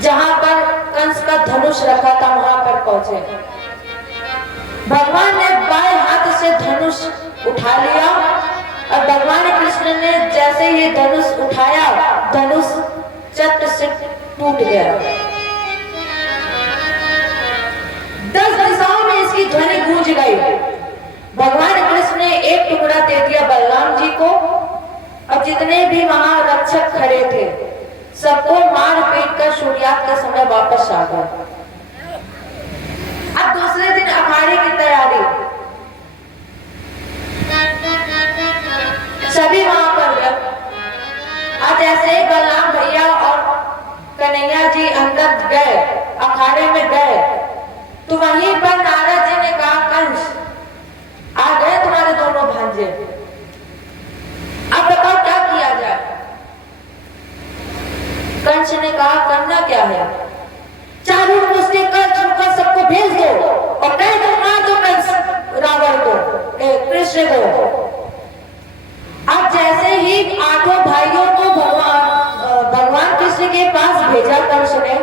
जहां पर कंस का धनुष रखा था वहां पर पहुंचे। भगवान ने बाएं हाथ से धनुष उठा लिया और भगवान कृष्ण ने जैसे ये धनुष उठाया, धनुष चट से टूट गया। 10 दिशाओं में इसकी ध्वनि गूंज गई। भगवान कृष्ण ने एक टुकड़ा दे दिया बलराम जी को और जितने भी वहां रक्षक खड़े थे सबको मार पीट कर सूर्यास्त के समय वापस आ गए। अब दूसरे दिन अखाड़े की तैयारी, सभी वहां पर गए। आज ऐसे ही बलराम भैया और कन्हैया जी अंदर गए, अखाड़े में गए, तो वहीं पर नारद जी ने कहा कंस आ गए तुम्हारे दोनों भांजे, अब बताओ क्या किया जाए। कंस ने कहा करना क्या है, चारों मुझसे कर छुपकर सबको भेज दो और कह दो मार दो कंस रावण को, कृष्ण को। अब जैसे ही 8 भाइयों को भगवान कृष्ण के पास भेजा कंस ने,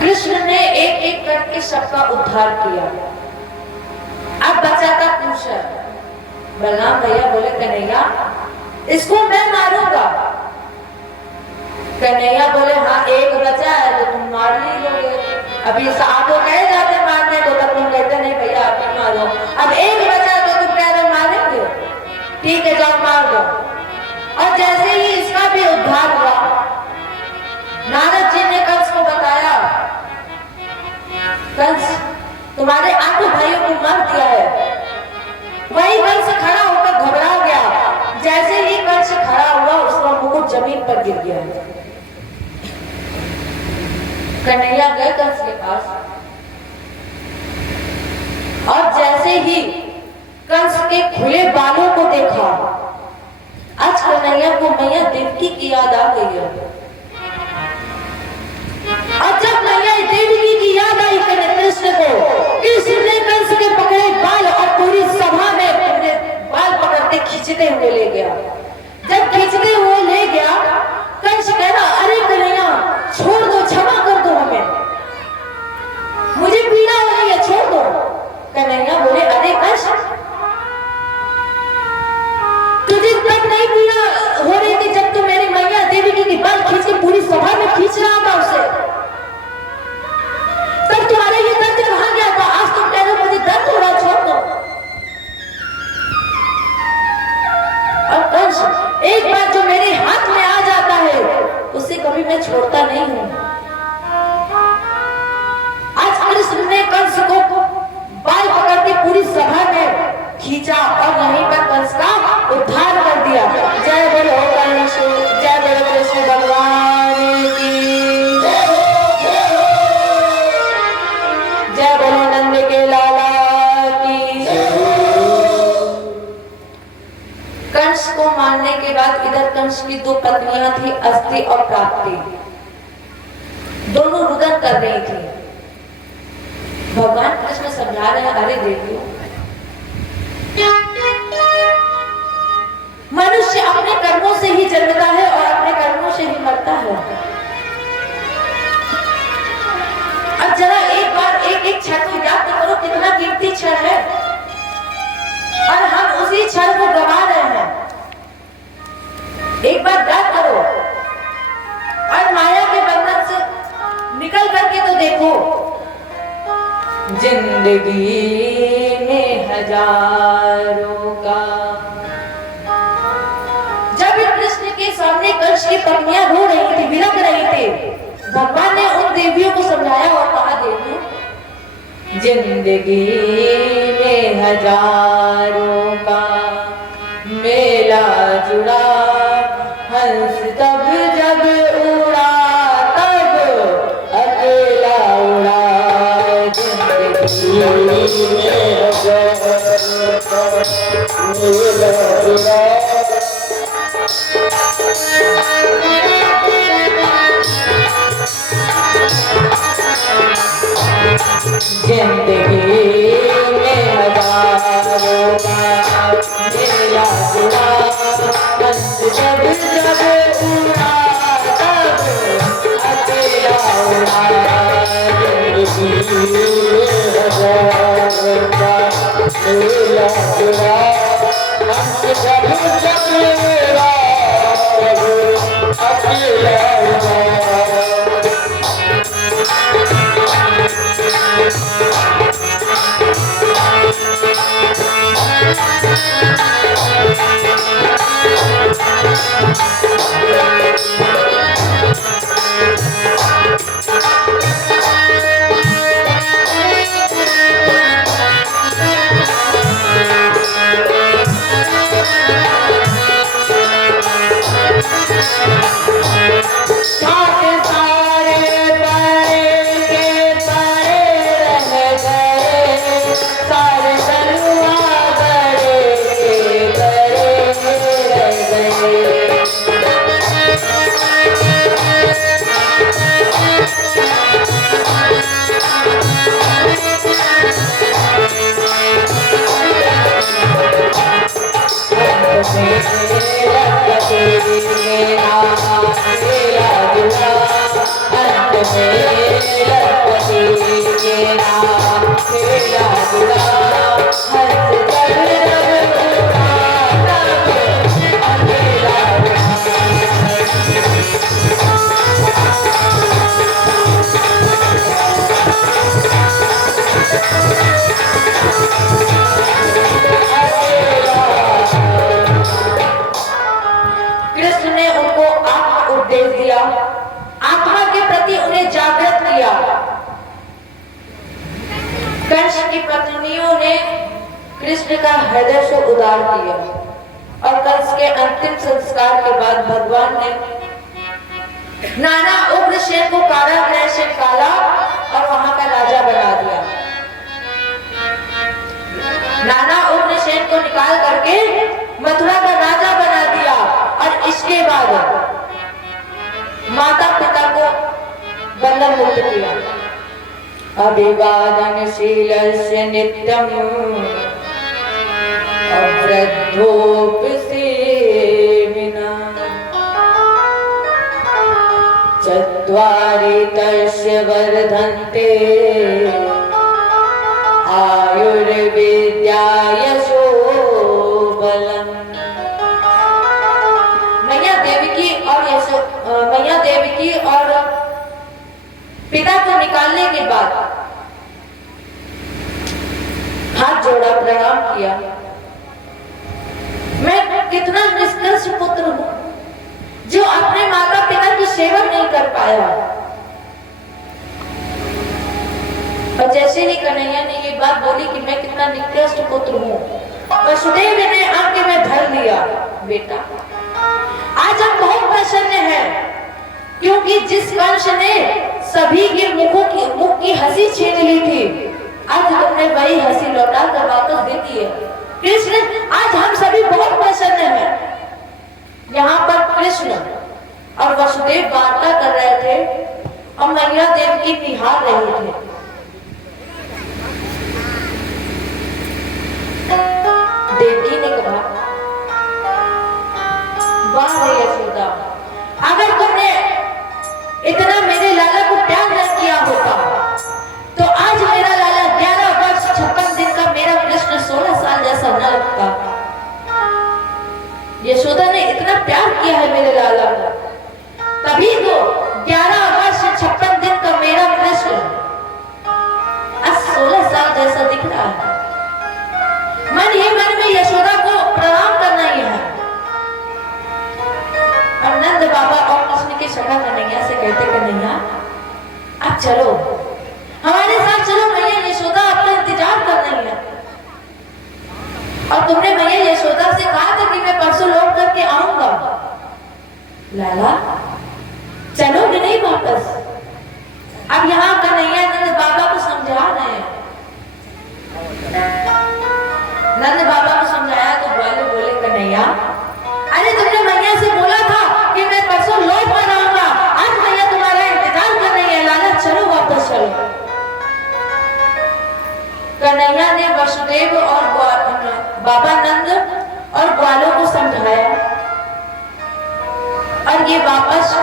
कृष्ण ने एक एक करके सबका उद्धार किया। अब बचा था कृष्ण। बलराम भैया बोले कन्हैया इसको मैं मारूंगा। कन्हैया बोले हाँ एक बचा है तो तुम मार ही लोगे। अभी आपको कहे जाते मारने को तब तुम कहते नहीं भैया आप ही मारो। अब एक बचा तो तुम कह रहे मारेंगे, ठीक है जाओ मार दो। और जैसे ही इसका भी उद्धार हुआ, नारद जी ने कंस को बताया कंस तुम्हारे 8 भाइयों को मार दिया है। वही कंस खड़ा होकर घबरा गया। जैसे ही कंस खड़ा हुआ उसका मुकुट जमीन पर गिर गया। कन्हैया गए कंस के पास और जैसे ही कंस के खुले बालों को देखा, आज कन्हैया को मैया देवकी की याद आ गई है। और जब मैया देवकी की याद आई कृष्ण को, कृष्ण ने कंस के पकड़े बाल और पूरी सभा में पूरे बाल पकड़ के खींचते हुए ले गया। जब खींचते हुए ले गया, कंस कह रहा अरे कन्हैया छोड़ दो, क्षमा कर दो हमें, मुझे पीड़ा हो रही है छोड़ दो। कन्हैया बोले अरे कंस तुझे तब नहीं पीड़ा हो रही थी जब तू मेरी मैया देवकी की बाल खींच के पूरी सभा में खींच रहा था उसे, तब तुम्हारे ये दर्द कहाँ गया था? आज तुम कह रहे हो मुझे दर्द हो रहा छोड़ दो। और कंस एक बार जो मेरे हाथ में आ जाता है उसे कभी मैं छोड़ता नहीं हूं। आज कृष्ण ने कंस को बाल पकड़ के पूरी सभा में खींचा और यहीं पर कंस का उद्धार कर दिया। जय बोलो कंस, जय बोलो कृष्ण भगवान की, जय बोलो नंद के लाला की। कंस को मारने के बाद इधर कंस की 2 पत्नियां थी अस्ति और प्राप्ति, दोनों रुदन कर रही थी। भगवान कृष्ण समझा रहे हैं अरे देखो मनुष्य अपने कर्मों से ही जन्मता है और अपने कर्मों से ही मरता है। अब जरा एक बार एक एक क्षण को याद करो कितना कीमती क्षण है और हम उसी क्षण को गवा रहे हैं। एक बार याद करो और माया के बंधन से निकल करके तो देखो। जिंदगी में हजारों का, जब कृष्ण के सामने कंस की पत्नियां रो रही थी, विलक रही थी, भगवान ने उन देवियों को समझाया और कहा देवियों जिंदगी में हजारों का मेला जुड़ा, हंस तब जब उड़ा तब अकेला उड़ा। जिंदगी में हजारों का मेला जुड़ा, जिंदगी में हजारों का मेला जुड़ा, हंस खेला जुड़ा अंत जब जब मेरा प्रभु अकेला हुआ। आत्मा के प्रति उन्हें जागृत किया। कंस की पत्नियों ने कृष्ण का हृदय से उदार किया और कंस के अंतिम संस्कार के बाद भगवान ने नाना उग्रसेन को कारागृह से निकाला और वहां का राजा बना दिया। नाना उग्रसेन को निकाल करके मथुरा का राजा बना दिया और इसके बाद माता पिता को बंधन मुक्त किया। अभिवादनशीलस्य नित्यम् अवृद्धोऽपि सेविना चत्वारि तस्य वर्धन्ते आयुर्विद्या यशो बलम्। मैया देवकी और पिता को निकालने के बाद हाथ जोड़ा, प्रणाम किया। मैं कितना निष्कर्ष पुत्र हूं जो अपने माता पिता की सेवा नहीं कर पाया। और जैसे ही कन्हैया ने ये बात बोली कि मैं कितना निकृष्ट पुत्र हूं, वसुदेव ने आके में धर लिया। बेटा आज हम बहुत प्रसन्न हैं क्योंकि जिस कंस ने सभी के मुख की हंसी छीन ली थी, आज तुमने वही हंसी लौटा कर वापस दे दी है। कृष्ण आज हम सभी बहुत प्रसन्न हैं। यहाँ पर कृष्ण और वसुदेव वार्ता कर रहे थे और मैया देवकी निहार रहे थे। देवकी ने कहा, वाह यशोदा, अगर तुमने इतना मेरे लाला को प्यार न किया होता तो आज मेरा लाला 11 वर्ष 56 दिन का, मेरा कृष्ण 16 साल जैसा न लगता। यशोदा ने इतना प्यार किया है मेरे लाला को, तभी तो 11 वर्ष 56 दिन का मेरा कृष्ण आज 16 साल जैसा दिख रहा है। मन ही मन में यशोदा को प्रणाम करना ही है। और नंद बाबा और कृष्ण के सखा कन्हैया से कहते, कन्हैया अब चलो हमारे साथ चलो, मैया यशोदा आपका इंतजार कर रही है। और तुमने मैया यशोदा से कहा था कि मैं परसों लौट करके आऊंगा। लाला चलोगे नहीं वापस? अब यहाँ कन्हैया नंद बाबा को समझा रहे हैं। नंद बाबा को समझाया तो ग्वाले बोले, कन्हैया अरे तुमने मैया से बोला था कि मैं परसों लौट कर आऊंगा, आज मैया तुम्हारा इंतजार कर रही है। लाला चलो वापस चलो। कन्हैया ने वसुदेव और बाबा नंद और ग्वालों को समझाया और ये वापस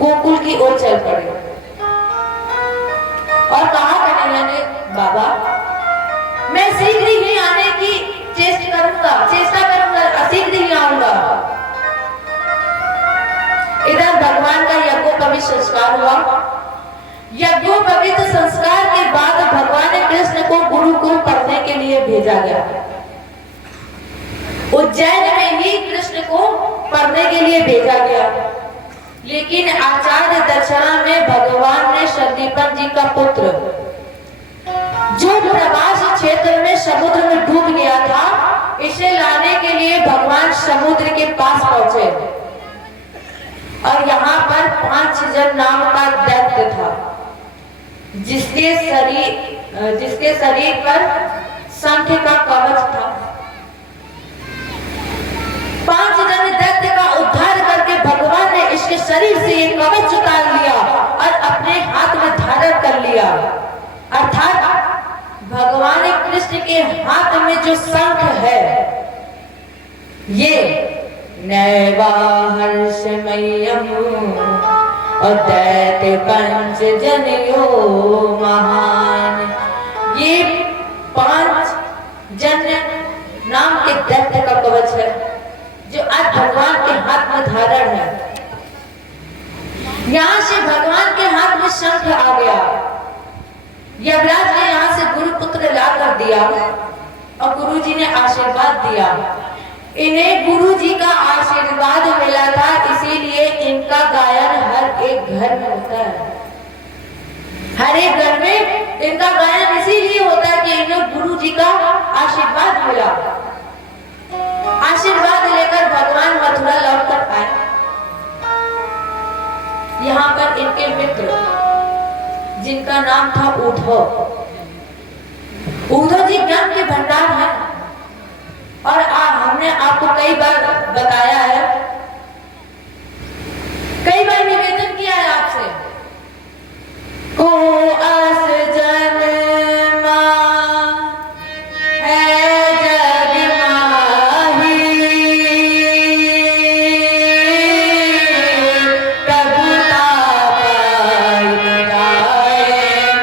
गोकुल की ओर चल पड़े। और कहा कन्हैया ने, बाबा इधर भगवान का यज्ञोपवीत संस्कार हुआ। यज्ञोपवीत संस्कार के बाद भगवान कृष्ण को गुरुकुल पढ़ने के लिए भेजा गया। उज्जैन में ही कृष्ण को पढ़ने के लिए भेजा गया, लेकिन आचार्य दक्षिणा में भगवान ने संदीपन जी का पुत्र, जो प्रवास क्षेत्र में समुद्र में डूब गया था, इसे लाने के लिए भगवान समुद्र के पास पहुंचे और यहाँ पर 5 जन नाम का दैत्य था, जिसके शरीर पर शंख का कवच था। 5 जन दैत्य का उद्धार करके भगवान ने इसके शरीर से ये कवच उतार लिया और अपने हाथ में धारण कर लिया। अर्थात भगवान कृष्ण के हाथ में जो शंख है, ये नैवाहर्षमय्यम और दैत्य पंचजनयो महान, ये 5 जन नाम के दैत्य का कवच है जो आज भगवान के हाथ में धारण है। यहाँ से भगवान के हाथ में शंख आ गया। यमराज ने यहाँ से गुरुपुत्र ला कर दिया और गुरुजी ने आशीर्वाद दिया। इन्हें गुरुजी का आशीर्वाद मिला था, इसीलिए इनका गायन हर एक घर में होता है। हर एक घर में इनका गायन इसीलिए होता है कि इन्हें गुरुजी का आशीर्वाद मिला। आशीर्वाद लेकर भगवान मथुरा लौटकर आए। यहाँ पर इनके मित्र, जिनका नाम था उद्धव जी, ज्ञान के भंडार हैं और हमने आपको कई बार बताया है, कई बार निवेदन किया है आपसे, को आस जन्मा है जग माही, प्रभुता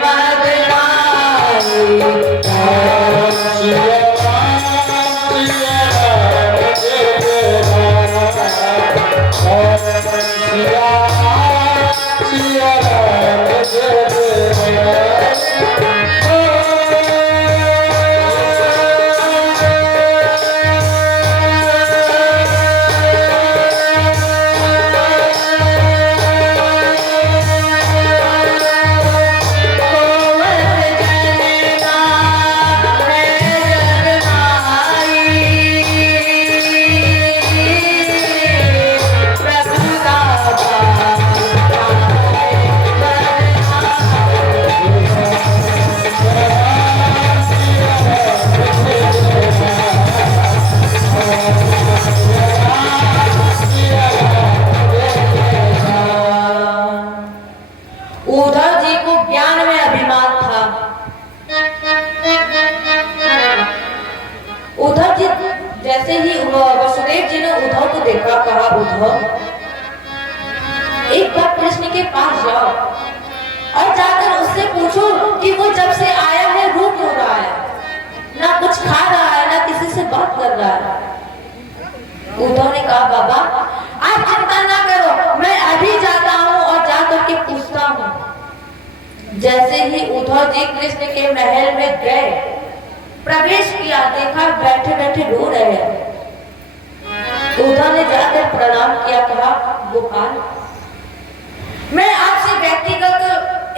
पाई जाए जैसे ही वसुदेव जी ने उद्धव को देखा, कहा उद्धव एक बार कृष्ण के पास जाओ और जाकर उससे पूछो कि वो जब से आया है रो क्यों रहा है, ना कुछ खा रहा है ना किसी से बात कर रहा है। उद्धव ने कहा बाबा आप चिंता ना करो, मैं अभी जाता हूँ और जाकर के पूछता हूँ। जैसे ही उद्धव जी कृष्ण के महल में गए, प्रवेश किया, देखा बैठे बैठे रो रहे हैं। उद्धव ने जाकर प्रणाम किया, कहा गोपाल मैं आपसे व्यक्तिगत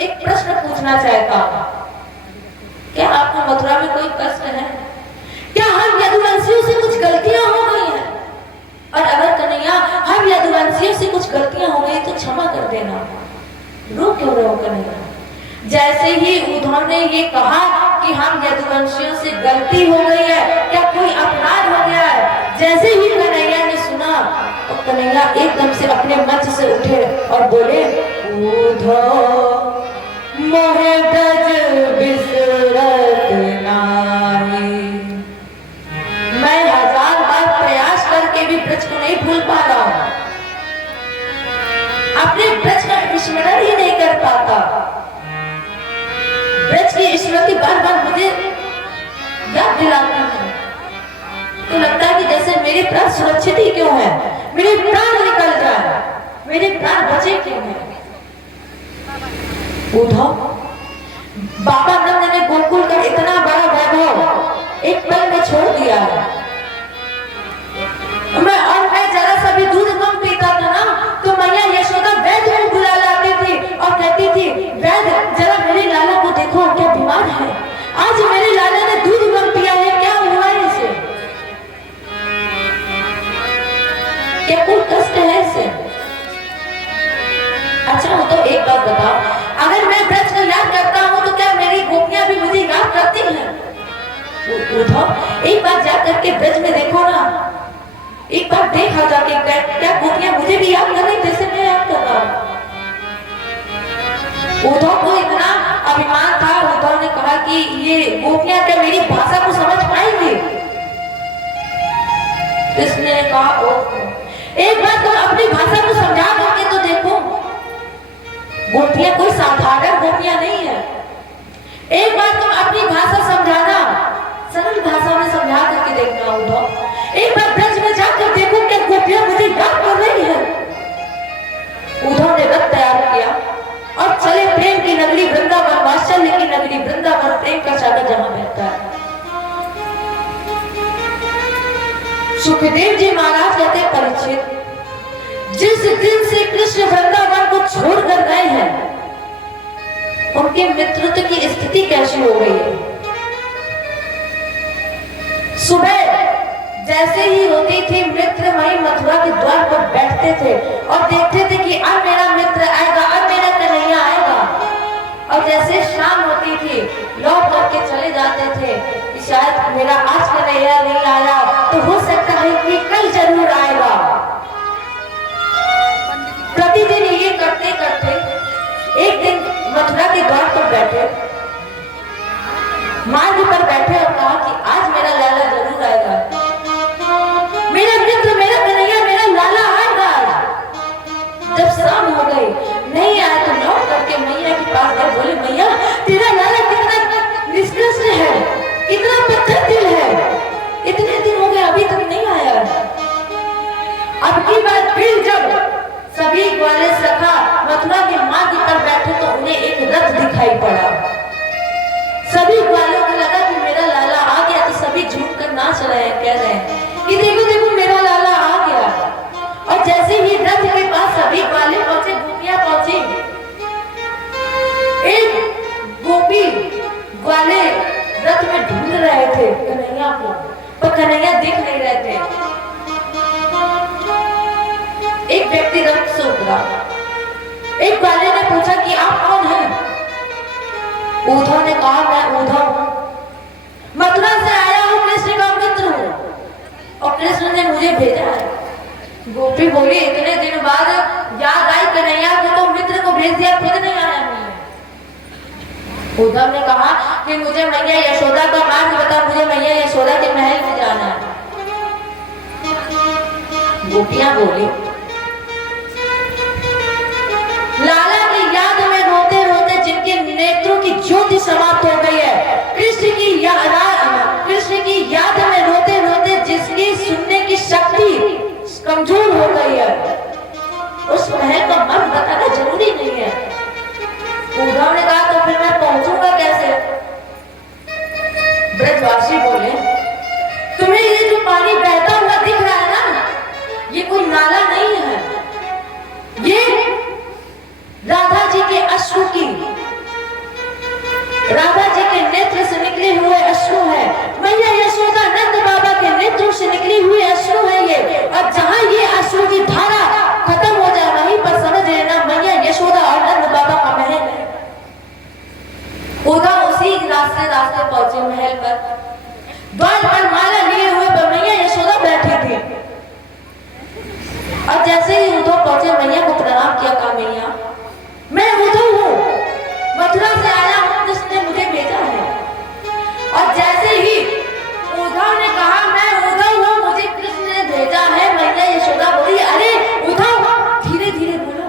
एक प्रश्न पूछना चाहता हूँ, क्या आपको मथुरा में कोई कष्ट है? क्या हम यदुवंशियों से कुछ गलतियां हो गई हैं? और अगर कन्हैया हम यदुवंशियों से कुछ गलतियां हो गई तो क्षमा कर देना। रो क्यों रहे हो कन्हैया? जैसे ही उद्धव ने ये कहा कि हम यदुवंशियों से गलती हो गई है, क्या कोई अपराध हो गया है, जैसे ही कन्हैया ने सुना तो कन्हैया एकदम से अपने मंच से उठे और बोले उद्धव मोहे ब्रज बिसरत नाही, मैं 1000 बार प्रयास करके भी ब्रज को नहीं भूल पा रहा हूं, अपने ब्रज का विस्मरण ही नहीं कर पाता। ब्रज की स्मृति बार बार मुझे याद दिलाती है, तो लगता है कि जैसे मेरे प्राण सुरक्षित ही क्यों है, मेरे प्राण निकल जाए, मेरे प्राण प्राण बचे क्यों हैं? उद्धव, बाबा नंद ने गोकुल का इतना बड़ा वैभव एक पल में छोड़ दिया है। मैं जरा सा भी दूध कम पीता था ना तो मैया यशोदा वैद्य को बुला लाती थी और कहती थी, वैद्य जरा मेरे लाला को देखो, क्या बीमार है। आज मेरे लाला ने दूध कम पिया है, क्या हुआ है इसे? क्या कोई कष्ट है इसे? अच्छा वो तो एक बात बताओ, अगर मैं ब्रज को याद करता हूँ तो क्या मेरी गोपियां भी मुझे याद करती हैं? उद्धव, एक बार जा करके ब्रज में देखो ना, एक बार देखा जाके क्या गोपियां मुझे भी याद कर रही जैसे मैं याद कर रहा हूँ? उद्धव को इतना अभिमान था, उद्धव ने कहा कि ये गोपियां क्या मेरी भाषा को समझ पाएंगी? कृष्ण ने कहा, एक बार तुम अपनी भाषा को समझा करके तो देखो, गोपियां कोई साधारण गोपियां नहीं है। एक बार तुम अपनी भाषा समझाना, सरल भाषा में समझा करके देखना उद्धव। एक बार ब्रज में जाकर देखो क्या गोपियां मुझे याद कर रही है? उद्धव ने रथ तैयार किया और चले प्रेम की नगरी वृंदावन, वात्सल्य की नगरी वृंदावन, प्रेम का सागर जहां बहता है। सुखदेव जी महाराज कहते हैं, परीक्षित, जिस दिन से कृष्ण वृंदावन को छोड़कर गए हैं उनके मित्रत्व की स्थिति कैसी हो गई है। सुबह जैसे ही होती थी मित्र वही मथुरा के द्वार पर बैठते थे और देखते थे कि अब मेरा मित्र आएगा, अब मेरा कन्हैया आएगा। और जैसे शाम होती थी लौट करके चले जाते थे कि शायद मेरा आज कन्हैया नहीं आया तो हो सकता है कि कल जरूर आएगा। प्रतिदिन ये करते करते एक दिन मथुरा के द्वार पर बैठे, मार्ग पर बैठे और कहा कि आज मेरा लाला जरूर आएगा, मेरा मित्र, मेरा कन्हैया, मेरा लाला आएगा। जब शाम हो गई नहीं आया तो लौट करके मैया के पास गए, बोले मैया तेरा लाला कितना निष्कृष्ट है, कितना पत्थर दिल है, इतने दिन हो गए अभी तक नहीं आया। अब की बात फिर जब सभी ग्वाले सखा मथुरा के मार्ग पर बैठे तो उन्हें एक रथ दिखाई पड़ा। सभी ग्वालों को लगा कि मेरा लाला आ गया तो सभी झूम कर नाच रहे हैं, कह रहे हैं कि देखो देखो मेरा लाला आ गया। और जैसे ही रथ के पास सभी ग्वाले पहुंचे, गोपियां पहुंची, एक गोपी ग्वाले रथ में ढूंढ रहे थे कन्हैया को, पर कन्हैया दिख नहीं रहे थे। एक व्यक्ति रथ से उतरा, एक ग्वाले ने पूछा कि आप कौन हैं? उद्धव ने कहा, मैं उद्धव मथुरा से आया हूँ, कृष्ण का मित्र हूँ और कृष्ण ने मुझे भेजा है। गोपी बोली, इतने दिन बाद याद आई कन्हैया को तो मित्र को भेज दिया, खुद नहीं आया मैं। उद्धव ने कहा कि मुझे मैया यशोदा का मार्ग बता, मुझे मैया यशोदा के महल में जाना है। गोपियां बोली, लाला की याद में रोते रोते जिनके नेत्रों की ज्योति समाप्त हो गई है, कृष्ण की याद में रोते रोते जिसकी सुनने की शक्ति कमजोर हो गई है, उस महल का मार्ग बताना जरूरी नहीं है। उद्धव ने कहा, तो फिर मैं पहुंचूंगा कैसे? ब्रजवासी बोले, तुम्हें ये जो पानी बहता हुआ दिख रहा है ना, ये कोई नाला नहीं है, ये राधा जी के अश्रु की, राधा जी के नेत्र से निकले हुए अश्रु है, मैया यशोदा नंद बाबा के नेत्रों से निकली हुई अश्रु है ये। और जहां ये अश्रु की धारा खत्म हो जाए वहीं पर समझ लेना मैया यशोदा और नंद बाबा का महल है। उधर उसी रास्ते पहुंचे महल पर, द्वार पर माला लिए हुए पर मैया यशोदा बैठी थी। और जैसे ही उद्धव पहुंचे मैया को प्रणाम किया, कहा मैया मैं उद्धव हूँ, मथुरा से आया हूँ, कृष्ण ने मुझे भेजा है। और जैसे ही उद्धव ने कहा मैं उद्धव हूँ, मुझे कृष्ण ने भेजा है, मैया यशोदा बोली, अरे उद्धव धीरे धीरे बोलो,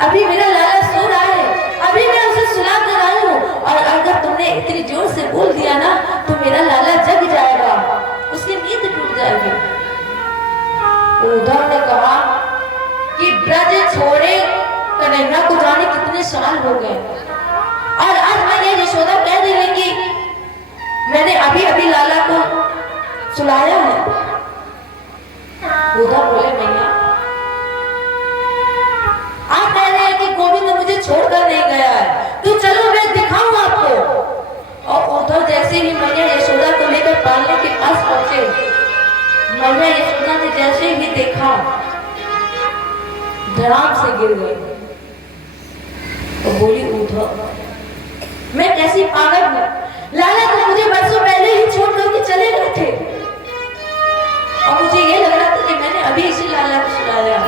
अभी मेरा लाला सो रहा है, अभी मैं उसे सुला कर आई हूँ, और अगर तुमने इतनी जोर से बोल दिया ना तो मेरा लाला जग जाएगा, उसकी नींद टूट जाएगी। उद्धव ने कहा कि ब्रज छोड़े कन्हैया को जाने कितने साल हो गए, और आज मैं ये यशोदा कह रही है कि मैंने अभी अभी लाला को सुलाया है। उधर बोले मैया आप कह रहे हैं कि गोविंद मुझे छोड़कर नहीं गया है, तो चलो मैं दिखाऊं आपको। और उधर जैसे ही मैया यशोदा को लेकर पालने के पास पहुंचे, मैया यशोदा ने जैसे ही देखा धड़ाम से गिर गई। तो बोली उधर मैं कैसी पागल हूं, लाला तो मुझे बरसों पहले ही छोड़ करके चले गए थे, और मुझे ये लग रहा था कि मैंने अभी इसी लाला को सुलाया।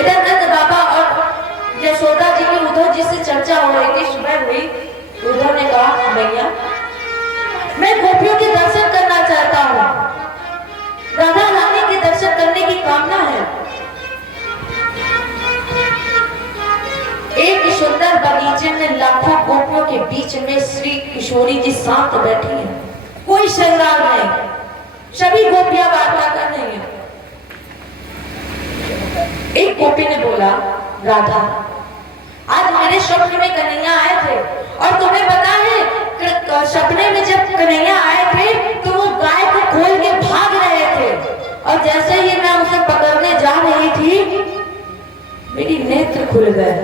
इधर नंद बाबा और यशोदा जी की उधर जिससे चर्चा हो रही थी, सुबह हुई, उधर ने कहा भैया मैं गोपियों के दर्शन करना चाहता हूँ, राधा रानी के दर्शन करने की कामना है। एक सुंदर बगीचे में लाखों गोपियों के बीच में श्री किशोरी जी शांत बैठी हैं, कोई श्रृंगार नहीं, सभी गोपियां वार्ता कर रही हैं। एक गोपी ने बोला राधा आज मेरे स्वप्न में कन्हैया आए थे, और तुम्हें पता है सपने में जब कन्हैया आए थे तो वो गाय को खोल के भाग रहे थे, और जैसे ही मैं उसे पकड़ने जा रही थी मेरी नेत्र खुल गए।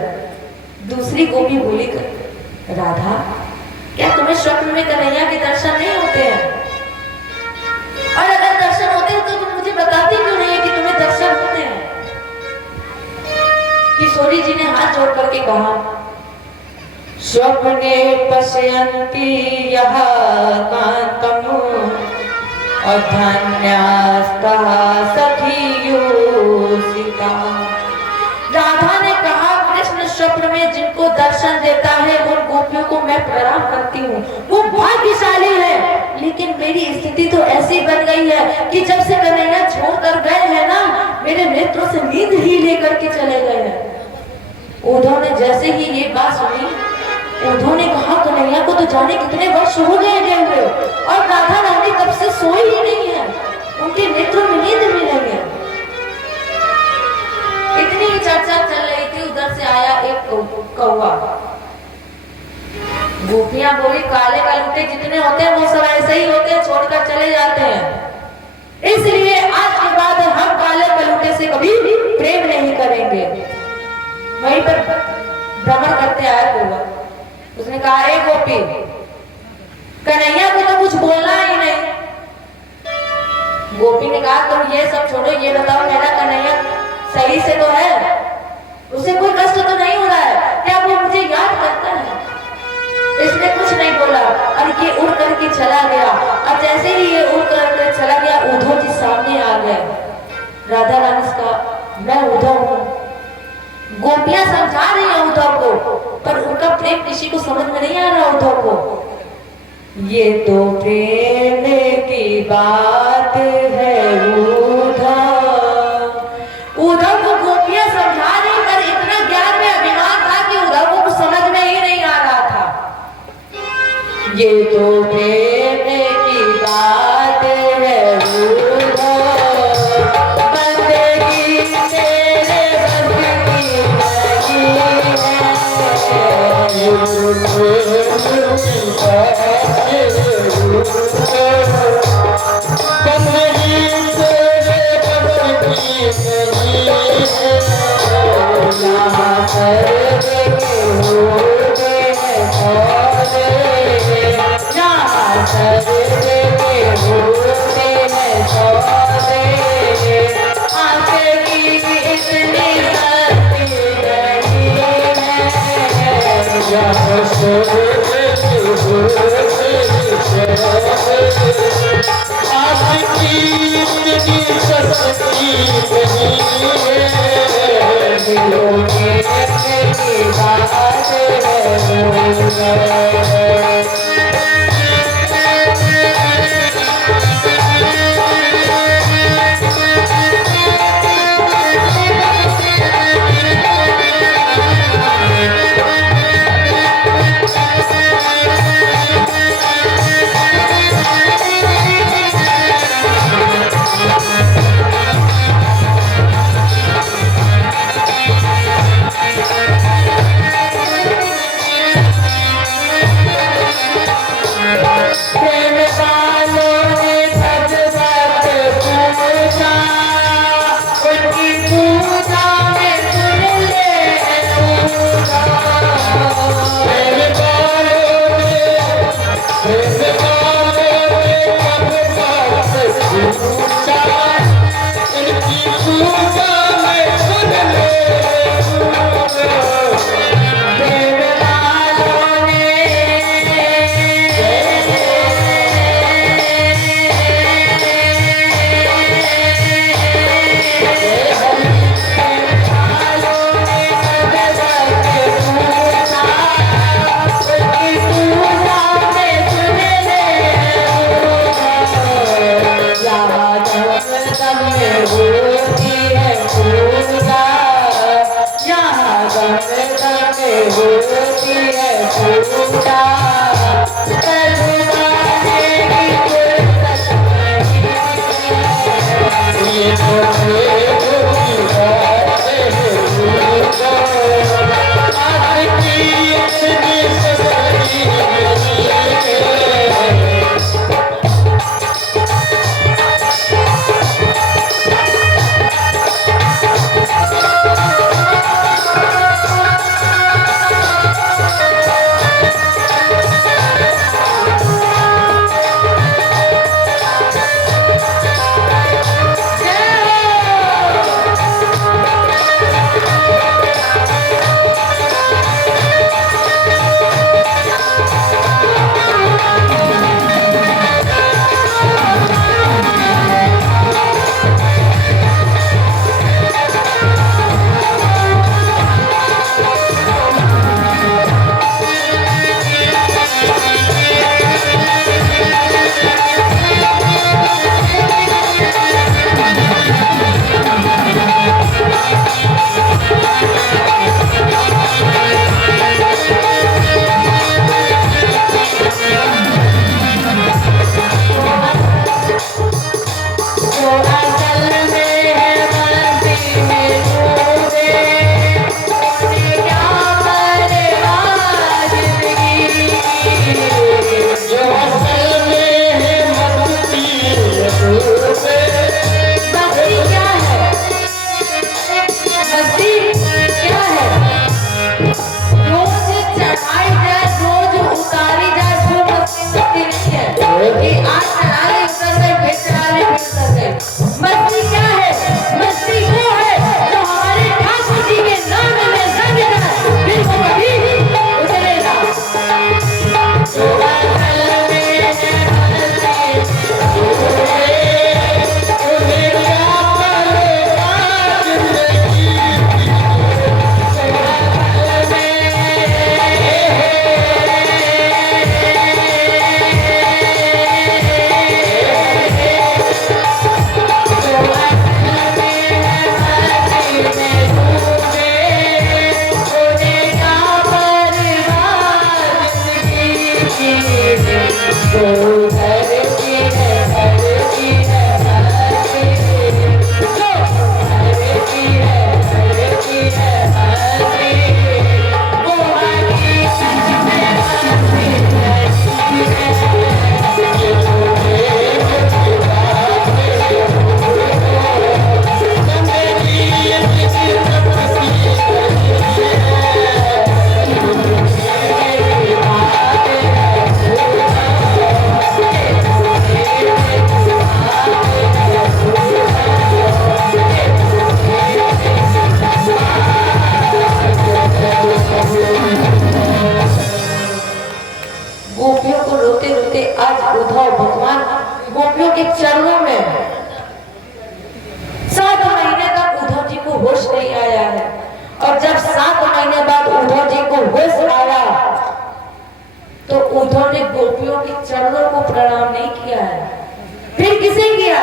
दूसरी गोपी बोली राधा क्या तुम्हें स्वप्न में कन्हैया के दर्शन नहीं होते हैं, और अगर दर्शन होते हैं तो तुम मुझे बताती क्यों नहीं है कि तुम्हें दर्शन होते हैं। किशोरी जी ने हाथ जोड़ करके कहा स्वप्ने पश्यन्ति यः कान्तम् अधन्यास्तः सखीयोषिता। राधा ने कहा कृष्ण स्वप्न में जिनको दर्शन देता है उन गोपियों को मैं प्रणाम करती हूँ, वो भाग्यशाली है, लेकिन मेरी स्थिति तो ऐसी बन गई है कि जब से कन्हैया छोड़ कर गए हैं ना, मेरे नेत्रों से नींद ही लेकर के चले गए हैं। उद्धव ने जैसे ही ये बात सुनी, उद्धव ने कहा कन्हैया को तो जाने कितने वर्ष हो गए हुए, और राधा रानी कब से सोई ही नहीं है, उनके नेत्रों में नींद भी नहीं है। इतनी ही चर्चा चल रही थी, उधर से आया एक कौवा। गोपियां बोली काले कलूटे जितने होते हैं वो सब ऐसे ही होते हैं, छोड़कर चले जाते हैं, इसलिए आज के बाद हम काले कलूटे से कभी प्रेम नहीं करेंगे। वहीं पर भ्रमण करते आया कौवा, उसने कहा ए गोपी कन्हैया को तो कुछ बोलना ही नहीं। गोपी ने कहा तुम ये सब छोड़ो, ये बताओ मेरा कन्हैया सही से तो है, उसे कोई कष्ट तो नहीं हो रहा है, क्या वो मुझे याद करता है। इसने कुछ नहीं बोला और ये उड़ करके चला गया, और जैसे ही ये उड़ करके चला गया उद्धव जी सामने आ गए। राधा रानी का मैं उद्धव हूँ। गोपियां समझा रही है उद्धव को, पर उनका प्रेम किसी को समझ में नहीं आ रहा उद्धव को। ये तो प्रेम की बात है उद्धव को गोपियां समझा रही, पर इतना ज्ञान में अभिमान था कि उद्धव को कुछ समझ में ही नहीं आ रहा था। ये तो प्रेम की बात है पूजा करवाने की फुर्सत नहीं। ये तो मेरी बात है तुझको, आज की इतनी सगाई नहीं है।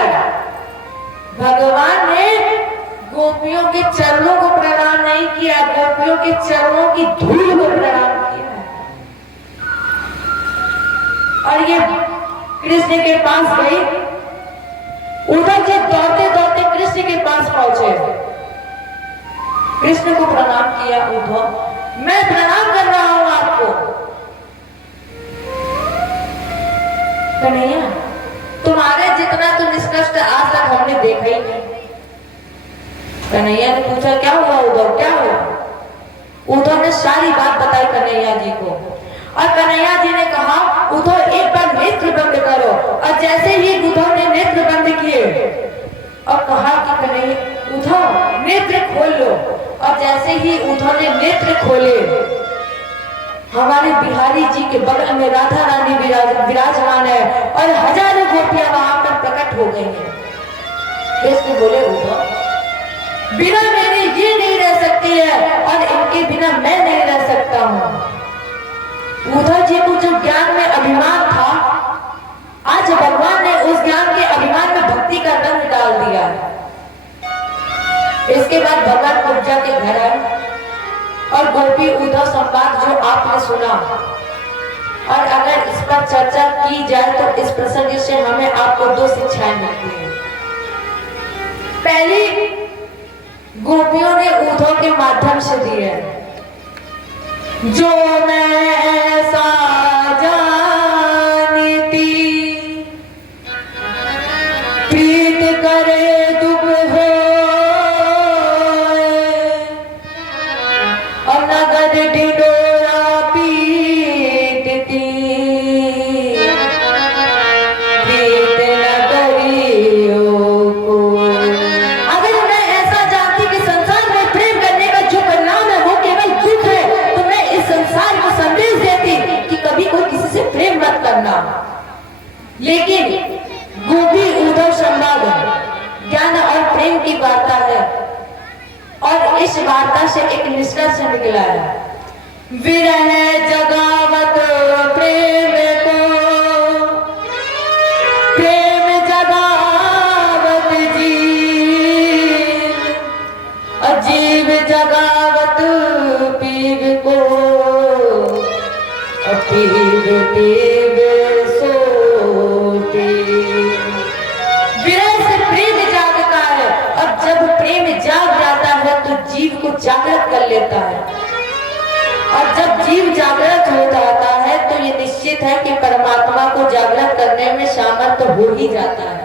भगवान ने गोपियों के चरणों को प्रणाम नहीं किया, गोपियों के चरणों की धूल को प्रणाम किया। और ये कृष्ण के पास गई, उधर से दौड़ते दौड़ते कृष्ण के पास पहुंचे, कृष्ण को प्रणाम किया। उद्धव, मैं प्रणाम कर रहा हूं आपको। कन्हैया, तुम्हारे जितना तो निष्कष्ट आज तक हमने देखा ही नहीं। कन्हैया ने पूछा, क्या हुआ उद्धव, क्या हुआ? उद्धव ने सारी बात बताई कन्हैया जी को, और कन्हैया जी ने कहा, उद्धव एक बार नेत्र बंद करो। और जैसे ही उद्धव ने नेत्र बंद किए और कहा कि कन्हैया, उद्धव नेत्र खोल लो। और जैसे ही उद्धव ने नेत्र खोले, हमारे बिहारी जी के बगल में राधा रानी विराजमान है और हजारों गोपियां वहां पर प्रकट हो गई हैं। कृष्ण बोले, उद्धव बिना मेरे ये नहीं रह सकती है और इनके बिना मैं नहीं रह सकता हूं। उद्धव जी को जो ज्ञान में अभिमान था, आज भगवान ने उस ज्ञान के अभिमान में भक्ति का रंग डाल दिया। इसके बाद भगवान कुब्जा के घर आए और गोपी उद्धव संवाद जो आपने सुना, और अगर इस पर चर्चा की जाए तो इस प्रसंग से हमें आपको दो शिक्षाएं मिलती हैं। पहली, गोपियों ने उद्धव के माध्यम से दी है, जो मैं ऐसा जानती प्रीत करे दुख हो, और नगद ढिढोरा पीटती प्रीत नगरियों को। अगर मैं ऐसा जानती कि संसार में प्रेम करने का जो परिणाम है वो केवल दुख है, तो मैं इस संसार को संदेश देती कि कभी कोई किसी से प्रेम मत करना। लेकिन गोपी उद्धव संवाद ज्ञान और प्रेम की वार्ता है, और इस वार्ता से एक निष्कर्ष निकला है, विरह जगावत प्रेम को, प्रेम जगावत जीव, और जीव जगावत पीव को, और पीव पीव सोते। विरह से प्रेम जागता है, और जब प्रेम जाग जाता है तो जीव को जागृत कर लेता है, और जब जीव जागृत हो जाता है तो ये निश्चित है कि परमात्मा को जागृत करने में सामर्थ्य हो ही जाता है।